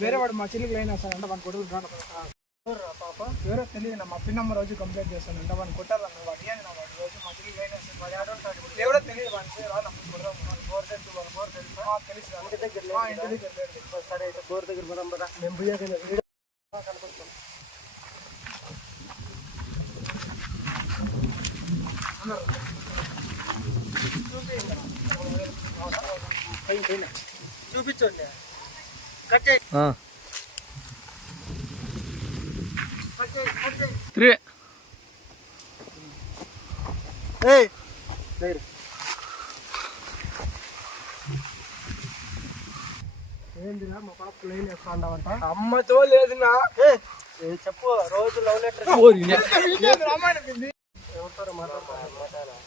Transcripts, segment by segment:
వేరే వాడు మా చెల్లికి లైన్ వేస్తానంట వాడిని కొడుకు పాప ఎవరో తెలియదు మా పిన్నమ్మ రోజు కంప్లైంట్ చేస్తానంట వాడిని కొట్టాలన్న వాడు ఏం వాడు రోజు మా చెల్లికి లైన్ వేస్తాను వాడు ఆడుంటాడు ఎవరో తెలియదు వాడిని రానప్పుడు కొడదాం బోర్ తెలుసు తెలుసు ఇంటి దగ్గర సరే అయితే బోర్ దగ్గర పోదాం కదా మేము పోయాక కనపడతాం చూపించండి కట్ చేయి 3 ఏందిరా మా పాప లైన్ వేస్తా ఉండవంట అమ్మతో లేదునా చెప్పు రోజు లవ్ లెటర్ ఎవరితో మాట్లాడాలి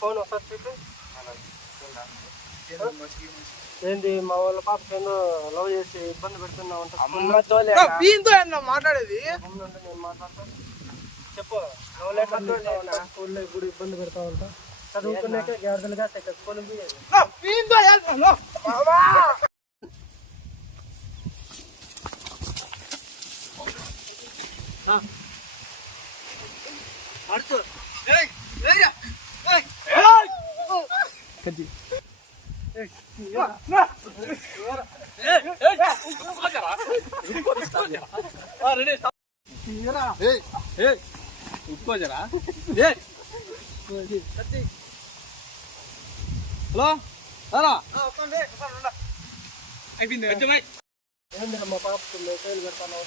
ఫోన్ ఒకసారి చూపి ఏంది మా వాళ్ళ పాపకి ఏందో లవ్ చేసి ఇబ్బంది పెడుతున్నావు మాట్లాడేది నేను మాట్లాడతాను చెప్పు లవ్ లెటర్ స్కూల్లో ఇప్పుడు ఇబ్బంది పెడతావంట చదువుకున్నాక గ్యార్దలుగా స్కూల్ ఉప్పుకోజరా హలో అయిపోయింది ఏంద్రా మా పాపకు మెసేజ్ పెడతాను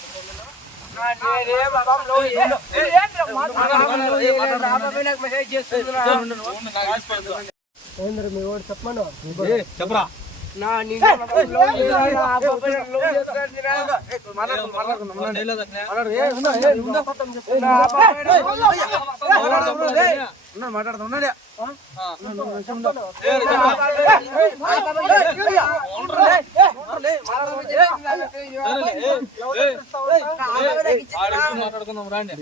ఏంద్ర మీ వాడు చెప్పమను చెప్పరా మాట్లాడుతున్నా మాట్లాడుకుందాం రాండి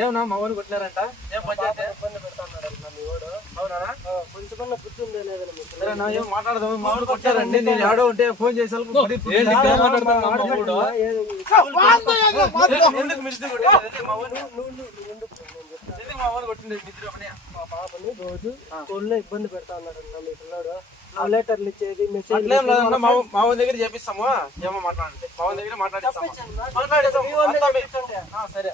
ఏమన్నా మా ఊరు కొట్టినారంట ఏం పంచాయతీ ఇబ్బంది పెడతాడు మీ వాడు అవునా కొంచెం బుద్ధి ఉందే లేదన్నా ఏం మాట్లాడదాం మా ఊరు కొట్టారండి నేను ఆడో ఉంటే ఫోన్ చేసి ఎందుకు మిస్టేక్ మా ఊరు కొట్టింది మా పాపని రోజు స్కూల్లో ఇబ్బంది పెడతా ఉన్నాడు మీ పిల్లాడు లవ్ లెటర్లు ఇచ్చేది మెసేజ్ మా ఊరి దగ్గర చేపిస్తాము ఏమో మాట్లాడండి మా ఊరి దగ్గర మాట్లాడేస్తాం సరే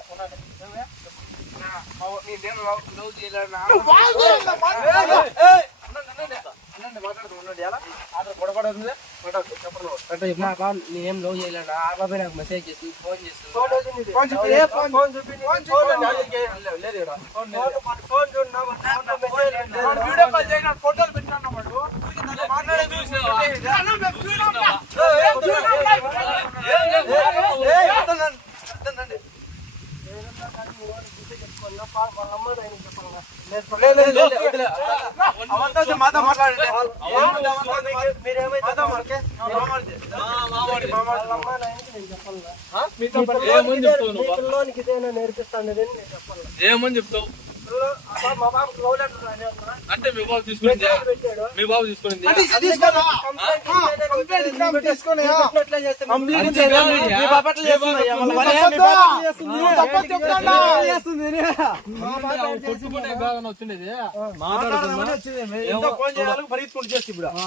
నేనేం లవ్ చేయలేడా ఆ బాబాయ్ నాకు మెసేజ్ చేసి ఫోన్ చేసి ఫోటోలు పెట్టినా మాతో మాట్లాడండి పిల్లోనికి ఇదేనా నేర్పిస్తాను నేను చెప్పాలి ఏమని చెప్తావు మా బాబుకి లవ్ లెటర్ అంటే మీ బాబు తీసుకుని మీ బాబు తీసుకుని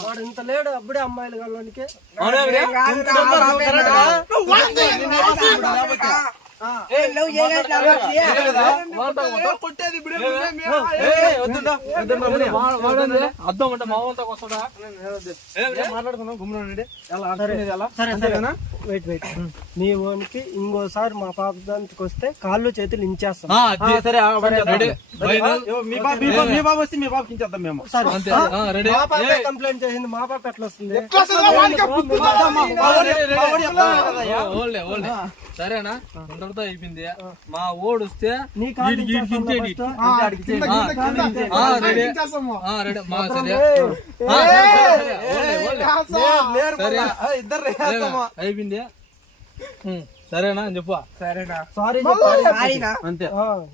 వాడు ఇంత లేడు అప్పుడే అమ్మాయిలు గల్లోనికి అర్థం అంటే మా వాళ్ళతో వస్తుందా మాట్లాడుకున్నాం గుమ్మడి నీ ఓనికి ఇంకోసారి మా పాప దానికి వస్తే కాళ్ళు చేతులు ఇంచేస్తాం సరే మీ బాబు వస్తే మీ బాబుకి ఇంచేద్దాం మేము కంప్లైంట్ చేసింది మా పాప ఎట్లా వస్తుంది సరేనా అందరితో అయిపోయింది మా ఓడు వస్తే అయిపోయింది సరేనా చెప్పు సరేనా సారీ అంతే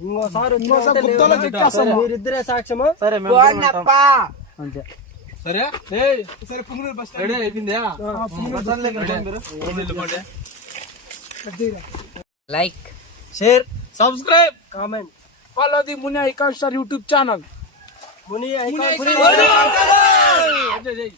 ఇంకోసారి ఇంకోసారి గుత్తలో చెక్కేస్తాము. మీరిద్దరే సాక్ష్యము సరే మేము కూడా ఉంటాం. అంతే సరే సరే పుంగనూరు బస్ రెడీ అయిపోయిందా like share subscribe comment follow the Muni icon star YouTube channel. ముని జై జై